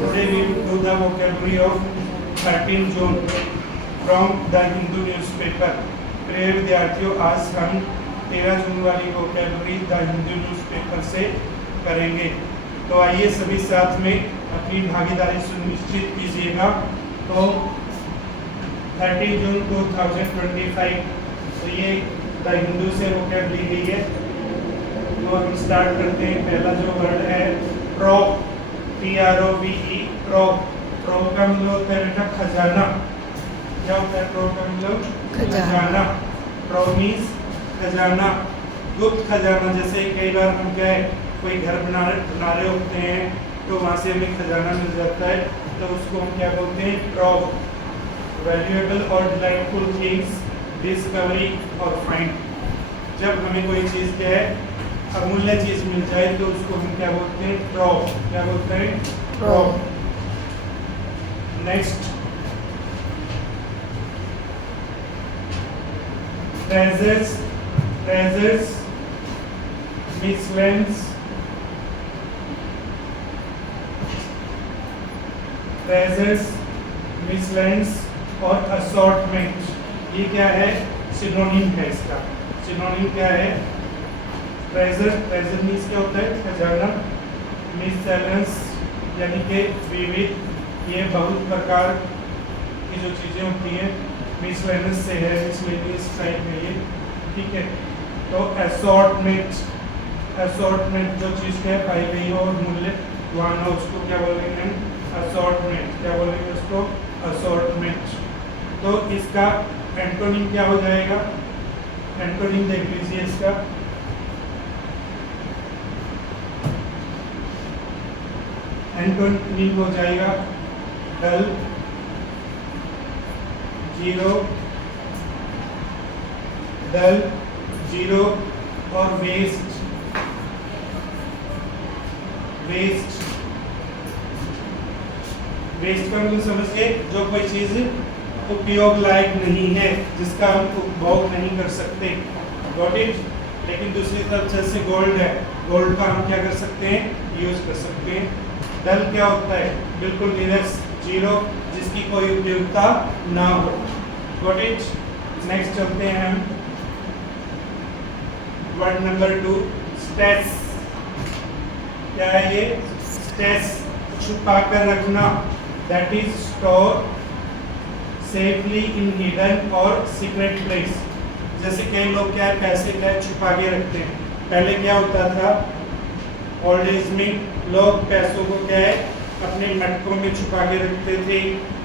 Today we will do the vocabulary of 13 June from the Hindu newspaper. प्रिय विद्यार्थियों, आज हम 13 जून वाली vocabulary द हिंदू न्यूज़पेपर से करेंगे। तो आइए सभी साथ में अपनी भागीदारी सुनिश्चित कीजिएगा। तो 30 जून 2025 तो ये द हिंदू से vocabulary ली गई है। तो हम स्टार्ट करते हैं। पहला जो वर्ड है प्रोब, PROVE, प्रोब। प्रोब का मतलब होता है बेटा खजाना। क्या होता है प्रोब का मतलब? खजाना। प्रोब मीन्स खजाना, गुप्त खजाना। जैसे कई बार हम क्या है, कोई घर बना रहे होते हैं तो वहाँ से हमें खजाना मिल जाता है, तो उसको हम क्या बोलते हैं? प्रोब। वैल्यूएबल और डिलाइटफुल थिंग्स, डिस्कवरी और फाइंड। जब हमें कोई चीज़ क्या है, अमूल्य चीज मिल जाए तो उसको हम क्या बोलते हैं? प्रोब। क्या बोलते हैं? Probe. Next treasures, treasures, miscellanies, treasures, miscellanies और असॉर्टमेंट। ये क्या है? सिनोनिम है इसका। सिनोनिम क्या है? ट्रेजर, ट्रेजर मीन्स क्या होता है? खजाना। मिसलेंस यानी कि विविध, ये बहुत प्रकार की जो चीज़ें होती हैं, मिसलेंस से है, मिसलेनियस टाइप है ये, ठीक है। तो असॉर्टमेंट, असॉर्टमेंट जो चीज़ क्या है पाई गई हो और मूल्यवान हो, उसको क्या बोलेंगे? असॉर्टमेंट। क्या बोलेंगे उसको? असॉर्टमेंट। तो इसका एंटोनिम क्या हो जाएगा? एंटोनिम देख लीजिए इसका। एंटोनिम हो जाएगा डल, जीरो, डल, जीरो और वेस्ट। वेस्ट, वेस्ट का मतलब समझ गए? जो कोई चीज उपयोग लायक नहीं है, जिसका हम उपभोग नहीं कर सकते। Got it? लेकिन दूसरी तरफ जैसे गोल्ड है, गोल्ड का हम क्या कर सकते हैं? यूज कर सकते हैं। डल क्या होता है? बिल्कुल निरस, जीरो, जिसकी कोई उपयोगिता ना हो। Got it? नेक्स्ट चलते हैं हम वर्ड नंबर 2, स्टेस। क्या है ये? स्टेस, छुपा कर रखना। That is store safely in hidden और सीक्रेट प्लेस। जैसे कई लोग क्या है, पैसे क्या है छुपा के रखते हैं। पहले क्या होता था, ओल्ड एज में लोग पैसों को क्या है अपने मटकों में छुपा के रखते थे,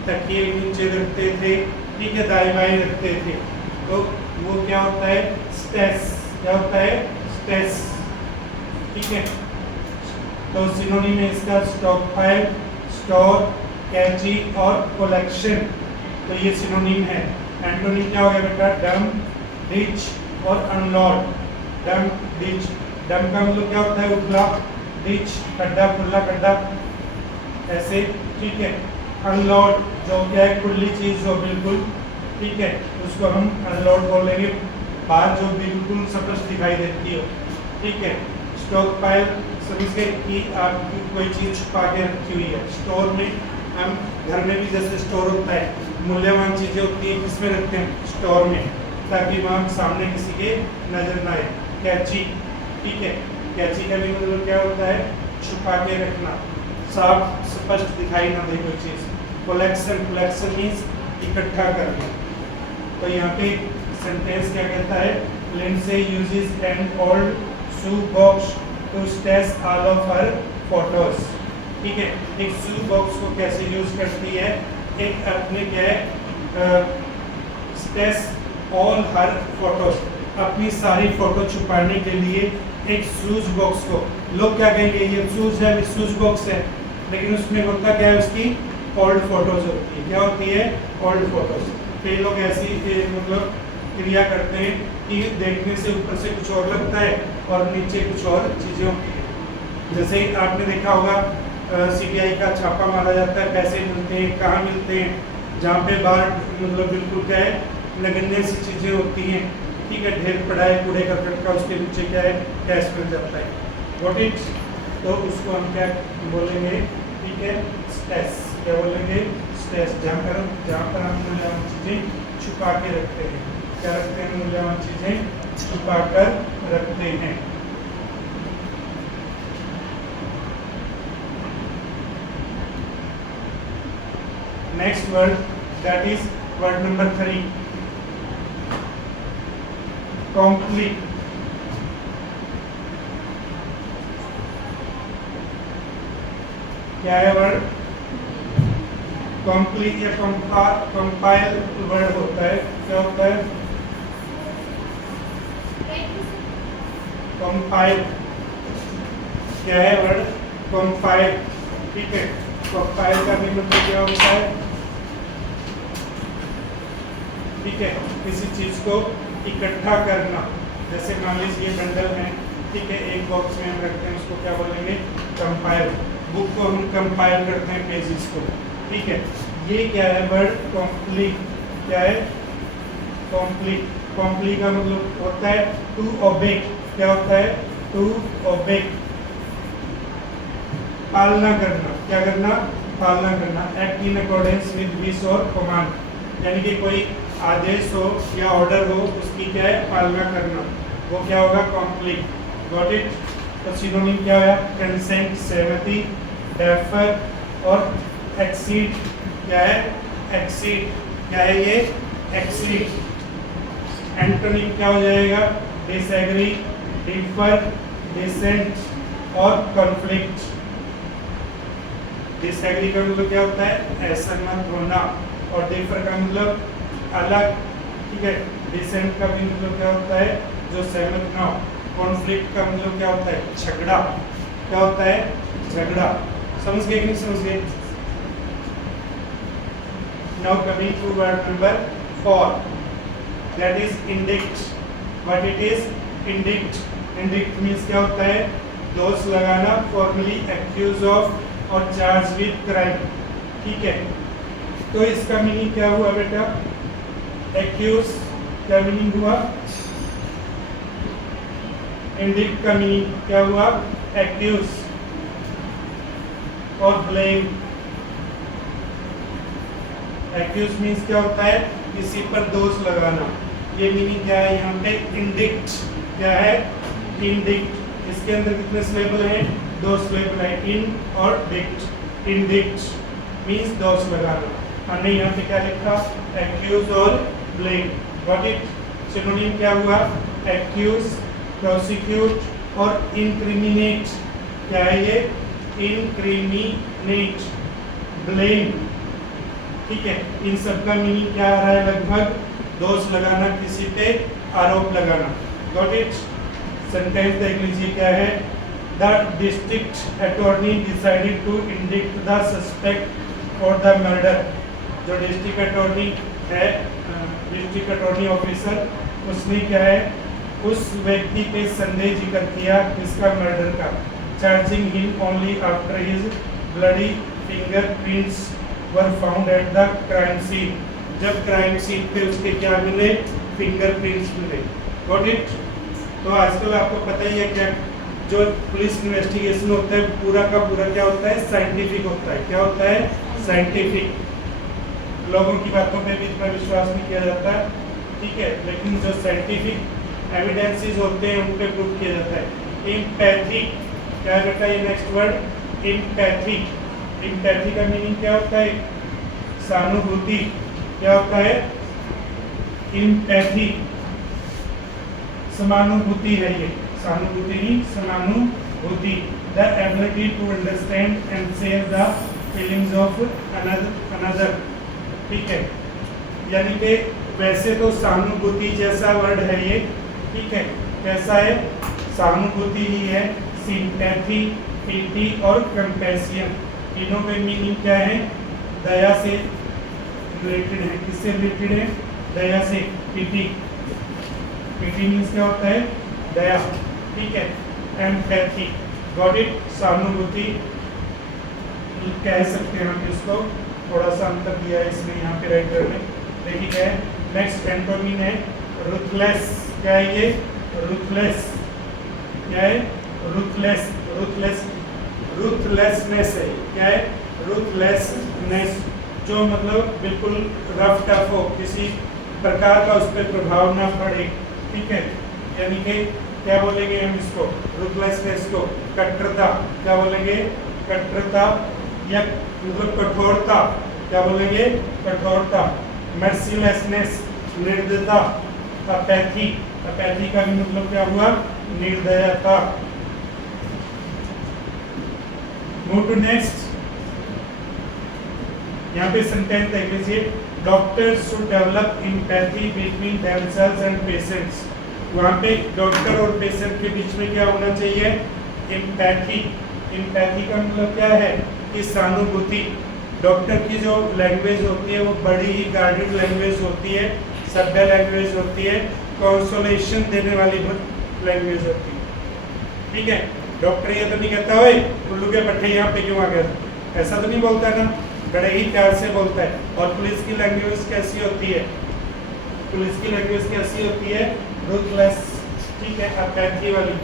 तकिए नीचे रखते थे, ठीक है, दाएं बाएं रखते थे। तो वो क्या होता है? स्टेस। क्या होता है? स्टेस, ठीक है। तो सिनोनिम है इसका स्टॉक फाइल, स्टोर, कैची और कलेक्शन। तो ये सिनोनिम है। एंटोनिम क्या हो गया बेटा? डंप, डिच और अनलोड। Dump, ditch. डंप का मतलब क्या होता है? उथला। डिच, गड्ढा, खुला गड्ढा, ऐसे, ठीक है। अनलोड जो क्या है, खुली चीज हो बिल्कुल, ठीक है, उसको हम अनलोड बोलेंगे। बाहर जो बिल्कुल स्पष्ट दिखाई देती हो, ठीक है। स्टॉक पाइल समझ गए कि आपकी कोई चीज छुपा के रखी हुई है। स्टोर में हम घर में भी जैसे स्टोर होता है, मूल्यवान चीजें होती हैं, किसमें रखते हैं? स्टोर में, ताकि वहाँ सामने किसी के नजर ना आए। कैची, ठीक है। कैची का भी मतलब क्या होता है? छुपा के रखना, साफ स्पष्ट दिखाई ना दे कोई चीज। कलेक्शन, कलेक्शन मीन्स इकट्ठा करना। तो यहाँ पे सेंटेंस क्या कहता है? Lindsey uses an old shoe box to stash all of her photos. ठीक है, एक शू बॉक्स को कैसे यूज करती है? एक अपने क्या है स्टेश ऑल हर फोटोज, अपनी सारी फोटो छुपाने के लिए एक शूज बॉक्स को लोग क्या कहेंगे? ये शूज है, शूज बॉक्स है, लेकिन उसमें होता क्या है? उसकी ओल्ड फोटोज होती है। क्या होती है? Old photos. कई लोग ऐसी मतलब क्रिया करते हैं कि देखने से ऊपर से कुछ और लगता है और नीचे कुछ और चीज़ें होती हैं। जैसे आपने देखा होगा CBI का छापा मारा जाता है, पैसे मिलते हैं, कहाँ मिलते हैं? जहाँ पे बाहर मतलब बिल्कुल क्या है, नगण्य सी चीज़ें होती हैं, ठीक है, ढेर पड़ा है कूड़े करकट का, उसके नीचे क्या है? कैश मिल जाता है। What it? तो उसको हम क्या बोलेंगे? ठीक ठीक है, स्ट्रेस क्या बोलेंगे, स्ट्रेस। जहाँ पर हम मूल्यवान चीजें छुपा के रखते हैं, क्या रखते हैं, मूल्यवान चीजें छुपा कर रखते हैं। Next word, that is word number 3, complete. क्या है वर्ड, कॉम्प्लीट या कंपाइल वर्ड होता है, क्या होता है, कंपाइल। क्या है वर्ड, कंपाइल, ठीक है। कंपाइल का भी मतलब क्या होता है, ठीक है, किसी चीज को इकट्ठा करना। जैसे मान लीजिए बंडल है, ठीक है, एक बॉक्स में हम रखते हैं, उसको क्या बोलेंगे, कंपाइल। बुक को हम कंपाइल करते हैं पेजेस को, ठीक है। ये क्या है वर्ड, कॉम्प्लीट। क्या है, कॉम्प्लीट। कॉम्प्लीट का मतलब होता है टू ओबे। क्या होता है, टू ओबे, पालना करना। क्या करना, पालना करना। Act in accordance with wish और कमांड, यानी कि कोई आदेश हो या ऑर्डर हो, उसकी क्या है, पालना करना, वो क्या होगा, कॉम्प्लीट। Got it. तो सिनोनिम क्या है, कंसेंट, सहमति, डेफर और एक्सीड। क्या है, एक्सीड। क्या है ये, एक्सीड। एंटोनिम क्या हो जाएगा, डिसएग्री, डिफर, डिसेंट और कॉन्फ्लिक्ट। डिसएग्री का मतलब क्या होता है, असहमत होना, और डिफर का मतलब अलग, ठीक है। डिसेंट का भी मतलब क्या होता है, जो सहमत ना हो। कॉन्फ्लिक्ट का मतलब क्या होता है, झगड़ा। क्या होता है, झगड़ा। समझ गए कि नहीं समझ गए। Now coming to word number 4, that is indict. What it is, indict. Indict means क्या होता है, दोष लगाना, formally accuse of or charge with crime, ठीक है। तो इसका मीनिंग क्या हुआ बेटा, एक्यूज क्या मीनिंग हुआ, इंडिक्ट का मीनिंग क्या हुआ, एक्यूज और ब्लेम। एक्यूज मींस क्या होता है, किसी पर दोष लगाना। ये मीनिंग क्या है यहाँ पे, इंडिक्ट। क्या है, इंडिक्ट। इसके अंदर कितने सिलेबल हैं, 2 सिलेबल है, इन और डिक्ट। इंडिक्ट मींस दोष लगाना। हमने यहाँ पे क्या लिखा, एक्यूज और ब्लेम। Got it. सिनोनिम क्या हुआ, एक्यूज, प्रोसिक्यूट और इंक्रिमिनेट। क्या है ये, इंक्रिमिनेट, ब्लेम, ठीक है। इन सब का मीनिंग क्या आ रहा है, लगभग दोष लगाना, किसी पे आरोप लगाना। Got it. सेंटेंस देख लीजिए क्या है, the district attorney decided to indict the suspect for the murder. जो डिस्ट्रिक्ट अटॉर्नी है, डिस्ट्रिक्ट अटॉर्नी ऑफिसर, उसने क्या है, उस व्यक्ति पे संदेह जिक्र किया, किसका, मर्डर का। Charging him only after his bloody fingerprints were found at the crime scene. जब क्राइम सीन पे उसके क्या मिले, फिंगरप्रिंट्स मिले। Got it. तो आजकल आपको पता ही है क्या, जो पुलिस इन्वेस्टिगेशन होता है पूरा का पूरा क्या होता है, साइंटिफिक होता है। क्या होता है, साइंटिफिक। लोगों की बातों पे भी इतना विश्वास नहीं किया जाता, ठीक है, लेकिन जो साइंटिफिक एविडेंसेस होते हैं उन पे प्रूव किया जाता है। एम्पैथी, क्या है बेटा ये नेक्स्ट वर्ड, एम्पैथी। एम्पैथी का मीनिंग क्या होता है, सहानुभूति। क्या होता है, एम्पैथी, समानुभूति है ये, सहानुभूति नहीं, समानुभूति। The ability to understand and share the feelings of another, ठीक है। यानी कि वैसे तो सहानुभूति जैसा वर्ड है ये, ठीक है, कैसा है, सहानुभूति ही है। सिंपैथी, पिटी और कंपैशन, तीनों में मीनिंग क्या है, दया से रिलेटेड है। किससे रिलेटेड है, दया से। पिटी, पिटी मीन्स क्या होता है, दया, ठीक है। एम्पैथी, गॉट इट, सहानुभूति कह सकते हैं हम इसको, थोड़ा सा अंतर दिया है इसमें यहाँ पे राइटर में, देखिए क्या है। नेक्स्ट एंटोनिम है रुथलेस। क्या है ये, रुथलेस। क्या है, रुथलेस, रुथलेस, रुथलेसनेस है। क्या है, रूथलेसनेस, जो मतलब बिल्कुल रफ टफ हो, किसी प्रकार का उस पर प्रभाव ना पड़े, ठीक है। यानी कि क्या बोलेंगे हम इसको, रूथलेसनेस को, कट्टरता, क्या बोलेंगे, कट्टरता या मतलब कठोरता, क्या बोलेंगे, कठोरता। मर्सीलेसनेस, निर्दयता। अपैथी, अपैथी का भी मतलब क्या हुआ, निर्दयता। Move to next. यहाँ पे सेंटेंस देख लीजिए, doctors should develop empathy between themselves and patients. वहाँ पे डॉक्टर और पेशेंट के बीच में क्या होना चाहिए, एम्पैथी। एम्पैथी का मतलब क्या है कि सहानुभूति। डॉक्टर की जो लैंग्वेज होती है वो बड़ी ही गार्डेड लैंग्वेज होती है, सभ्य लैंग्वेज होती है, कंसोलेशन देने वाली लैंग्वेज होती है, ठीक है। डॉक्टर ये तो नहीं कहता ओए उल्लू के पट्टे यहाँ पे क्यों आ गया, ऐसा तो नहीं बोलता ना, बड़े ही प्यार से बोलता है। और पुलिस की लैंग्वेज कैसी होती है, पुलिस की लैंग्वेज कैसी होती है, रूथलेस, ठीक है, अपैथी वाली।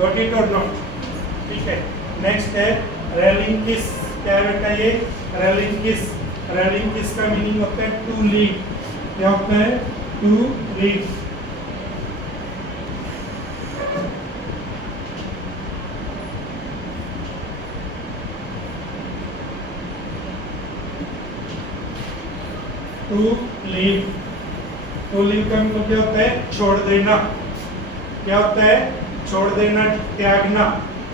गॉट इट और नॉट, ठीक है। नेक्स्ट है रेलिंग किस। क्या है बेटा ये, रेलिंग किस। रेलिंग किस का मीनिंग होता है टू लीव। क्या होता है, to leave. To leave, to leave का मतलब क्या होता है, छोड़ देना। क्या होता है, छोड़ देना, त्यागना,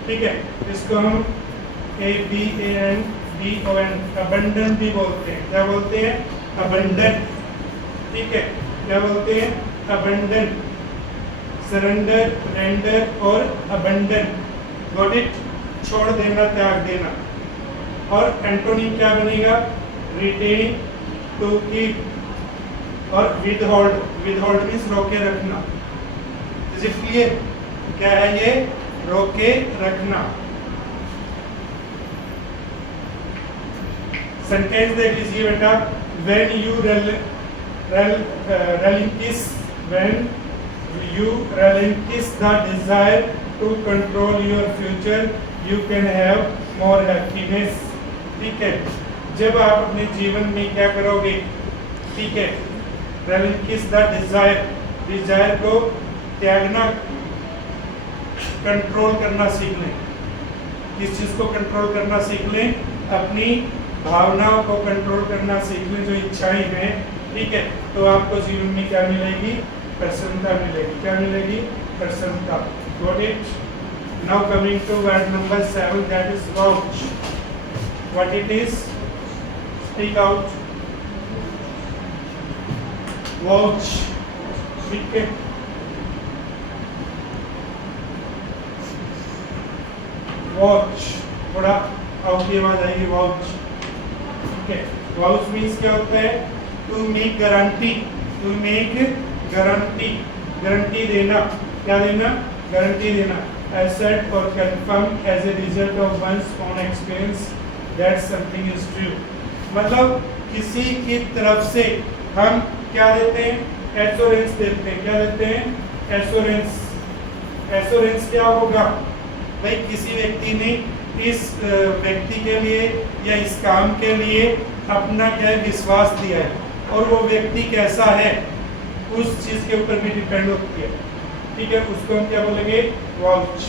ठीक है। इसको हम ABANDON अबंडन भी बोलते हैं। क्या बोलते हैं, अबंडन, ठीक है। क्या बोलते हैं, अबंडन। सरेंडर, रेंडर और अबंडन, गॉट इट, छोड़ देना, त्याग देना। और एंटोनिम क्या बनेगा, रिटेन, टू कीप और विदहोल्ड। विदहोल्ड मीन्स रोके रखना। इसलिए क्या है ये, रोके रखना। सेंटेंस देख लीजिए बेटा, when you relinquish the desire to control your future you can have more happiness, ठीक है। जब आप अपने जीवन में क्या करोगे, ठीक है, relinquish the desire, डिजायर को त्यागना, कंट्रोल करना सीख लें। किस चीज को कंट्रोल करना सीख लें, अपनी भावनाओं को कंट्रोल करना सीख लें, जो इच्छाएं हैं, ठीक है। तो आपको जीवन में क्या मिलेगी, प्रसन्नता मिलेगी। क्या मिलेगी, प्रसन्नता। Got it. Now coming to word number 7, that is vouch. What it is, speak out. Vouch, ठीक है। वॉच, थोड़ा आउट की आवाज आएगी, वॉच, ठीक है। वाउच मीन्स क्या होता है, to make guarantee, to make guarantee, guarantee देना। क्या देना, गारंटी देना। assert or confirm as a result of one's own experience that something is true। मतलब किसी की तरफ से हम क्या देते हैं, एश्योरेंस देते हैं। क्या देते हैं, एश्योरेंस। एश्योरेंस क्या होगा भाई, किसी व्यक्ति ने इस व्यक्ति के लिए या इस काम के लिए अपना क्या विश्वास दिया है, और वो व्यक्ति कैसा है उस चीज के ऊपर भी डिपेंड होती है, ठीक है। उसको हम क्या बोलेंगे, vouch.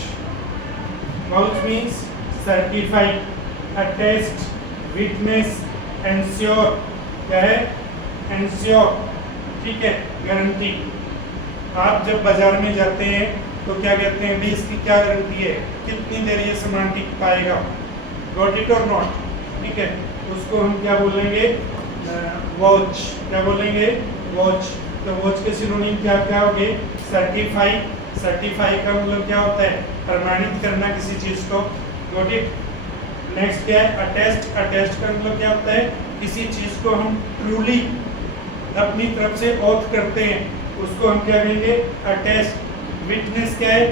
Vouch means certified, attest, witness, ensure. क्या है, एंश्योर, ठीक है, गारंटी। आप जब बाजार में जाते हैं तो क्या कहते हैं भाई, इसकी क्या गारंटी है, कितनी देर ये सामान टिक पाएगा, गॉट इट और नॉट, ठीक है। उसको हम क्या बोलेंगे, वॉच। क्या बोलेंगे, वॉच। तो वॉच के सिनोनिम क्या क्या हो गए, सर्टिफाई। सर्टिफाई का मतलब क्या होता है, प्रमाणित करना किसी चीज को, गॉट इट। नेक्स्ट क्या है, अटेस्ट। अटेस्ट का मतलब क्या होता है, किसी चीज को हम ट्रूली अपनी तरफ से ऑथ करते हैं, उसको हम क्या कहेंगे, अटेस्ट। विटनेस क्या है,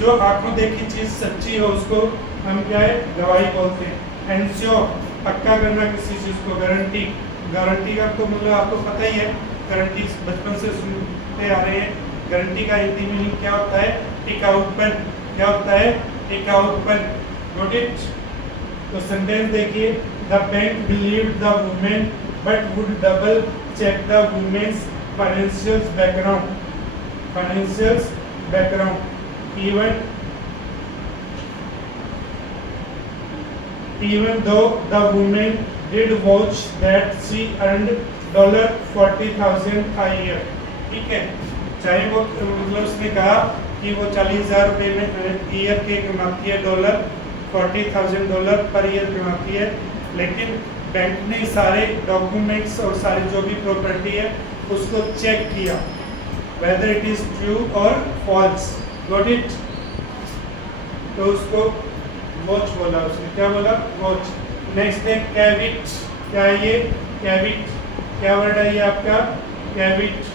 जो आंखों देखी चीज सच्ची हो उसको हम क्या है, गवाही बोलते हैं। एंश्योर, पक्का करना किसी चीज को। गारंटी, गारंटी का तो मतलब आपको पता ही है, गारंटी बचपन से सुनते आ रहे हैं। गारंटी का हिंदी मीनिंग क्या होता है, टिकाऊपन। क्या होता है, टिकाऊपन, गॉट इट। तो सेंटेंस देखिए, The bank believed the woman but would double check the woman's financial background even though the woman did vouch that she earned $40,000 a year. ठीक है, चाहे वो मतलब उसने कहा कि वो 40,000 रुपये में ईयर के कमाती है, $40,000 पर ईयर कमाती है, लेकिन बैंक ने सारे डॉक्यूमेंट्स और सारी जो भी प्रॉपर्टी है उसको चेक किया, वेदर इट इज ट्रू और फॉल्स. Got it? तो उसको वॉच बोला, उसने क्या बोला? वॉच. नेक्स्ट है कैविट. क्या है ये? कैविट. क्या वर्ड है ये आपका? कैविट.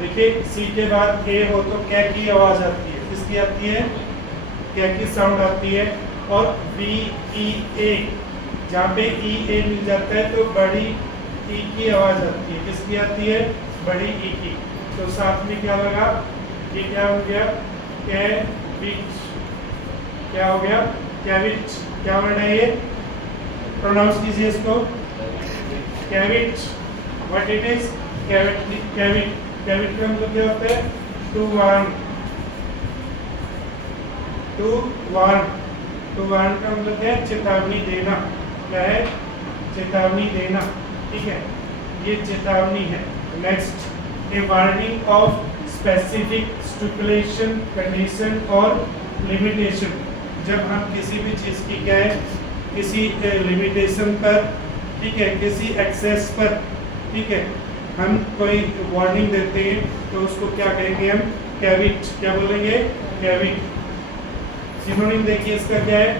देखिए सी के बाद ए हो तो क्या की आवाज आती है? किसकी आती है? क्या की साउंड आती है. और बी ई ए, जहाँ पे ई ए मिल जाता है तो बड़ी ई की आवाज आती है. किसकी आती है? बड़ी ई की. तो साथ में क्या लगा? ये क्या हो गया? कैविट. क्या हो गया? कैविट. क्या वर्ड है ये? प्रोनाउंस कीजिए इसको. Caveat. What it is? Caveat. Caveat. Caveat का मतलब क्या होता है? To warn. To warn. To warn का मतलब क्या है? चेतावनी देना. क्या है? चेतावनी देना. ठीक है, ये चेतावनी है. Next, A warning of specific stipulation, condition और लिमिटेशन. जब हम किसी भी चीज़ की क्या है, किसी लिमिटेशन पर, ठीक है, किसी एक्सेस पर, ठीक है, हम कोई वार्निंग देते हैं तो उसको क्या कहेंगे हम? कैविट. क्या बोलेंगे? कैविट. सिनोनिम देखिए इसका क्या है?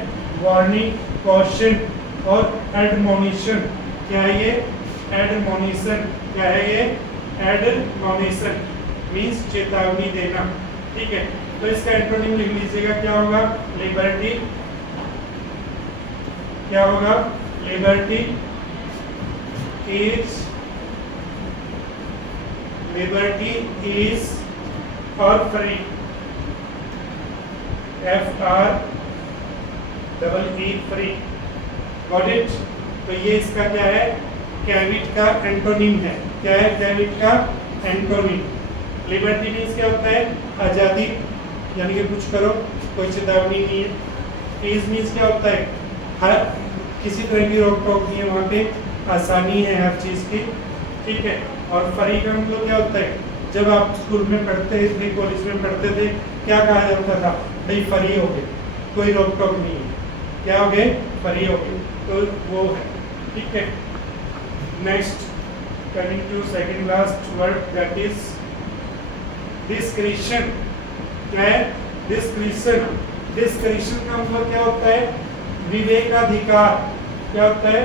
वार्निंग, कॉशन और एडमोनिशन. क्या है ये? एडमोनिशन. क्या है ये? एडमोनिशन मीन्स चेतावनी देना. ठीक है, तो इसका एंटोनिम लिख लीजिएगा. क्या होगा? लिबर्टी. क्या होगा? लिबर्टी इज, लिबर्टी इज और free. FREE free. Got it? तो ये इसका क्या है? कैविट का एंटोनिम है. क्या है कैविट का एंटोनिम? लिबर्टी मीन्स क्या होता है? आज़ादी, यानी कि कुछ करो, कोई चेतावनी नहीं है. ईज मीन्स क्या होता है? हर किसी तरह की रोक टोक नहीं है, वहाँ पे आसानी है हर चीज़ की. ठीक है, और फ्री का मतलब क्या होता है? जब आप स्कूल में पढ़ते थे, कॉलेज में पढ़ते थे, क्या कहा जाता था? भाई फ्री हो गए, कोई रोक टोक नहीं है. क्या हो गए? फ्री हो गए. तो वो है. ठीक है, next, coming to second last word, that is discretion. क्या है? डिस्क्रिशन. डिस्क्रिशन का मतलब क्या होता है? विवेकाधिकार. क्या होता है?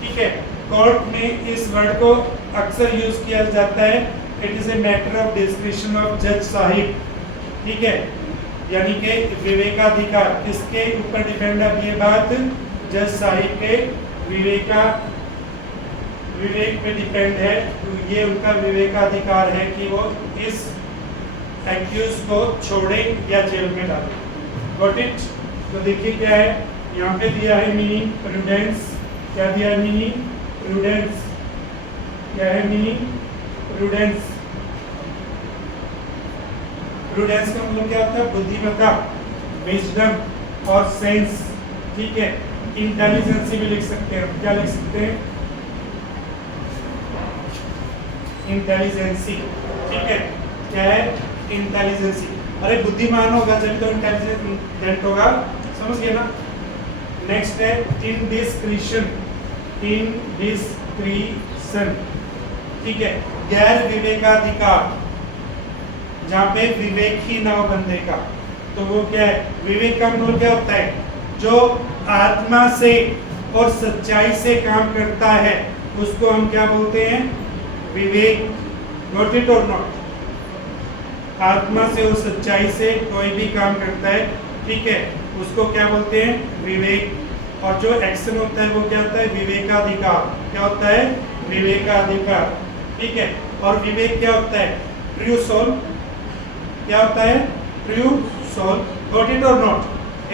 ठीक है, कोर्ट में इस वर्ड को अक्सर यूज किया जाता है. It is a matter of discretion of जज साहिब. ठीक है, यानी कि विवेकाधिकार किसके ऊपर डिपेंड है? ये बात जज साहिब के विवेक पे डिपेंड है. ये उनका विवेकाधिकार है कि वो इस एक्यूज को छोड़े या जेल में डालें. Got it? तो देखिए क्या है यहाँ पे दिया है मीनिंग प्रूडेंस. क्या दिया है मीनिंग? प्रूडेंस. क्या है मीनिंग? प्रूडेंस. प्रूडेंस का मतलब क्या होता है? बुद्धिमत्ता, विजडम और सेंस. ठीक है, इंटेलिजेंसी भी लिख सकते हैं. क्या लिख सकते हैं? इंटेलिजेंसी. ठीक है, क्या है? इंटेलिजेंसी. अरे बुद्धिमान होगा जब तो इंटेलिजेंट होगा. समझ गए ना? नेक्स्ट है इनडिस्क्रिशन. इनडिस्क्रिशन. ठीक है, गैर विवेकाधिकार, जहाँ पे विवेक ही ना हो बंदे का, तो वो क्या है? विवेक का मतलब क्या होता है? जो आत्मा से और सच्चाई से काम करता है उसको हम क्या बोलते हैं? विवेक. Note it or not? आत्मा से और सच्चाई से कोई भी काम करता है, ठीक है, उसको क्या बोलते हैं? विवेक. और जो एक्शन होता है वो क्या होता है? विवेकाधिकार. क्या होता है? विवेकाधिकार. ठीक है, और विवेक क्या होता है? True soul. क्या होता है? True soul. Got it or not?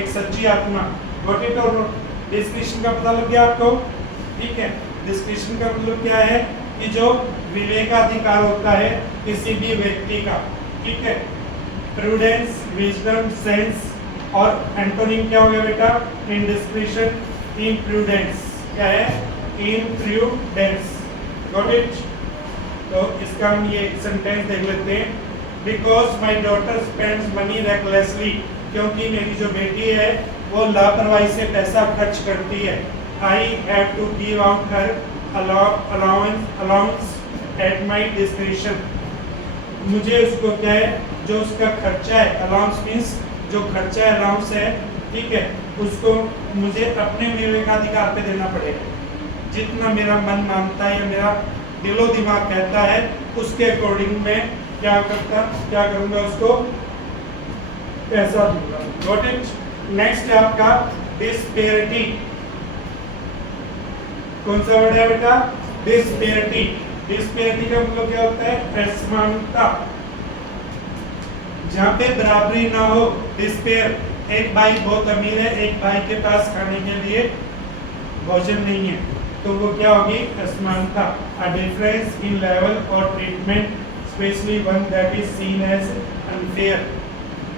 एक सच्ची आत्मा। Got it or not? Discretion का पता लग गया आपको? ठीक है, डिस्क्रिशन का मतलब क्या है कि जो विवेकाधिकार होता है किसी भी व्यक्ति का, ठीक है, प्रूडेंस, विजडम, सेंस, और एंटोनिम क्या हो गया बेटा? Indiscretion, imprudence. क्या है? इम्प्रूडेंस। Got it? तो इसका हम ये सेंटेंस देख लेते हैं। Because my daughter spends money recklessly, क्योंकि मेरी जो बेटी है वो लापरवाही से पैसा खर्च करती है। I have to give out her allowance at my discretion, मुझे उसको क्या है, जो उसका खर्चा है, अलाउंस मीन्स जो खर्चा है, अलाउंस है, ठीक है, उसको मुझे अपने विवेकाधिकार पे देना पड़ेगा। जितना मेरा मन मानता है या मेरा दिलो दिमाग कहता है उसके अकॉर्डिंग मैं क्या करूंगा, उसको पैसा दूंगा। Got it? नेक्स्ट है आपका डिस्पेरिटी। कौन सा वर्ड है बेटा? डिस्पेरिटी। डिस्पेरिटी का मतलब क्या होता है? असमानता। जहाँ पे बराबरी ना हो, डिस्पेयर। एक भाई बहुत अमीर है, एक भाई के पास खाने के लिए भोजन नहीं है, तो वो क्या होगी? असमानता। A difference in level or treatment, especially one that is seen as unfair.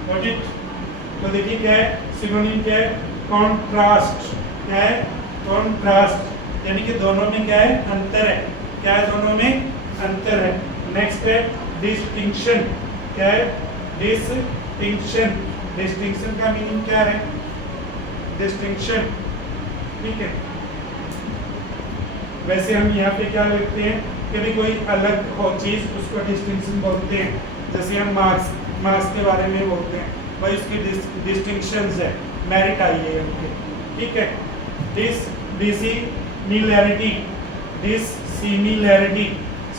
Got it? तो देखिए क्या है, सिनोनिम क्या है? कॉन्ट्रास्ट। क्या है? कॉन्ट्रास्ट, यानी कि दोनों में क्या है? अंतर है। क्या है? दोनों में अंतर है। नेक्स्ट है डिस्टिंक्शन। क्या है? डिस्टिंक्शन। डिस्टिंक्शन का मीनिंग क्या है? डिस्टिंक्शन, ठीक है। वैसे हम यहाँ पे क्या लिखते हैं कि भी कोई अलग हो चीज, उसको डिस्टिंक्शन बोलते हैं। जैसे हम मार्क्स के बारे में बोलते हैं, भाई उसकी डिस्टिंक्शंस है, मेरिट आई है उनके, ठीक है। डिसिमिलैरिटी, डिसिमिलैरिटी,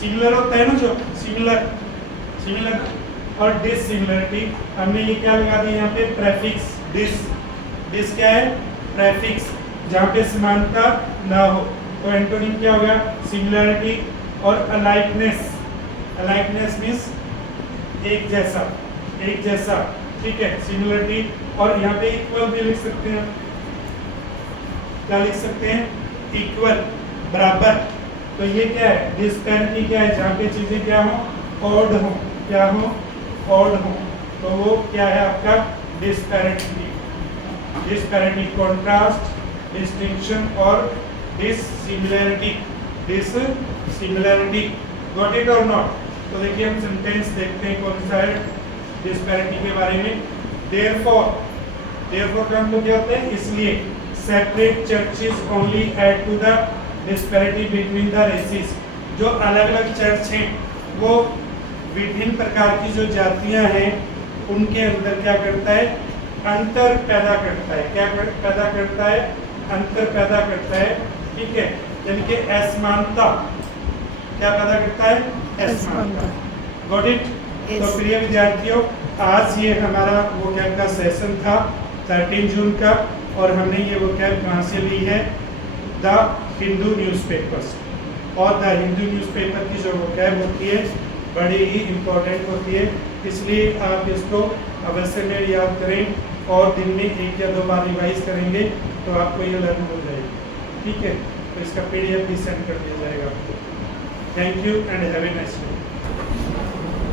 सिमिलर होता है ना, जो सिमिलर और डिसिमिलैरिटी, हमने ये क्या लगा दिया यहाँ पे? प्रेफिक्स। डिस क्या है? प्रेफिक्स, जहाँ पे समानता ना हो। तो एंटोनिम क्या हो गया? सिमिलैरिटी और अलाइकनेस। अलाइकनेस मीन्स एक जैसा, ठीक है। सिमिलरिटी, और यहाँ पे इक्वल भी लिख सकते हैं। क्या लिख सकते हैं? इक्वल, बराबर। तो ये क्या है? डिस्पैरिटी क्या है? जहाँ पे चीजें क्या हो? ऑड हो। क्या हो? ऑड हो। तो वो क्या है आपका? डिस्पैरिटी। डिस्पैरिटी, कॉन्ट्रास्ट, डिस्टिंक्शन और dissimilarity. Dissimilarity. Got it or not? तो देखिए हम सेंटेंस देखते हैं कौन सा है डिस्पैरिटी के बारे में। देयरफॉर का मतलब क्या होता है? इसलिए। Separate churches only add to the disparity between the races, जो अलग अलग चर्च हैं वो विभिन्न प्रकार की जो जातियां हैं उनके अंदर क्या करता है? अंतर पैदा करता है। क्या पैदा करता है? अंतर पैदा करता है, ठीक है। यानी कि असमानता। क्या पैदा करता है? असमानता। Got it? तो प्रिय विद्यार्थियों, आज ये हमारा वोकैब का सेशन था 13 जून का, और हमने ये वोकैब कहाँ से ली है? The Hindu newspapers. और द हिंदू न्यूज़पेपर की जो वोकैब होती है बड़ी ही इम्पोर्टेंट होती है, इसलिए आप इसको अवश्य में याद करें, और दिन में 1 या 2 बार रिवाइज करेंगे तो आपको ये लर्न हो जाएगी, ठीक है। तो इसका PDF भी सेंड कर दिया जाएगा आपको। Thank you and have a nice day.